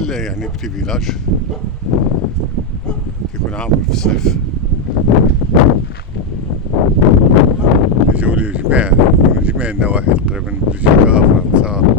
محل يعني بتي فيلاج يكون عامر في الصيف، يجوا لي من جميع النواحي تقريبا، بلجيكا، فرنسا،